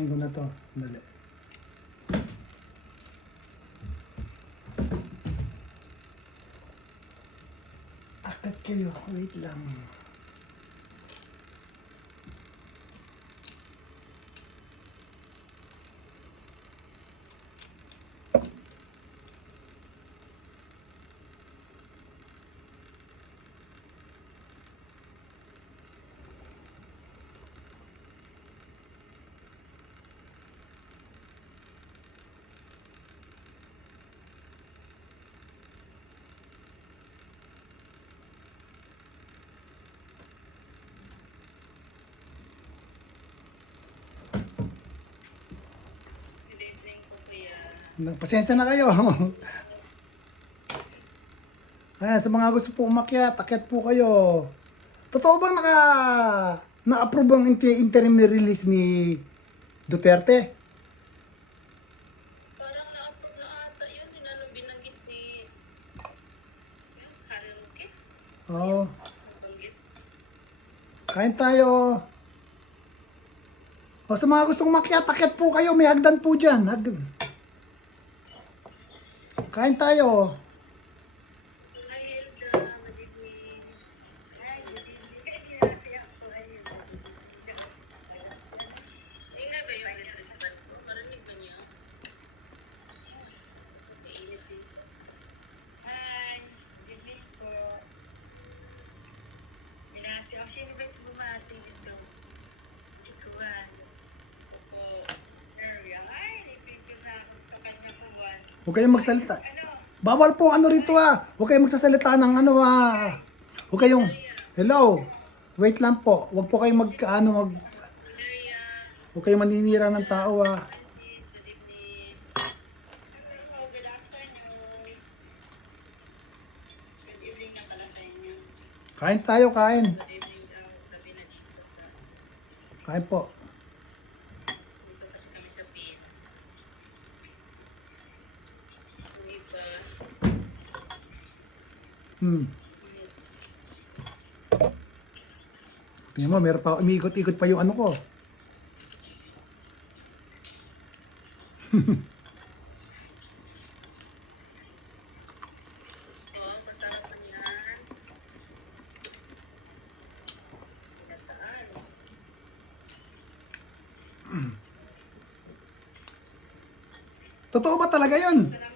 Patayin ko na to. Dali. Akit kayo. Wait lang. Pasensya na kayo. Ayan, sa mga gusto po umakyat, akyat po kayo. Totoo bang na-approve ang interim release ni Duterte? Parang na-approve na ata yun. Yun ano binanggit ni Karen Roque. Oo. Nabanggit. Kain tayo. O sa mga gustong umakyat, akyat po kayo. May hagdan po dyan. Kain tayo. Hi, Elda. Good evening. Hi, good evening. Hindi ako. Ayun na ba yung electric ko? Marinig ba niyo? Sa init dito. Hi, good evening po. Binati ako. Sino ba ito bumati dito? Si Kuwan. Opo. Area. Ay, nag-picture na ako sa kanya Kuwan. Huwag kayong magsalita. Ano? Bawal po ano rito Huwag kayong magsasalita ng ano Huwag kayong, hello. Wait lang po. Huwag po kayong Valeria. huwag kayong maninira ng tao Francis, good evening. Hello, good afternoon. Good evening na pala sa inyo. Kain tayo, kain. Good evening daw, gabi na dito sa... Kain po. Dito kasi kami sa Pinas. Iba. Tingnan mo, meron pa, umiikot-ikot pa yung ano ko. Oo, kasama ko yan. Pinataan. Totoo ba talaga yun? Sarap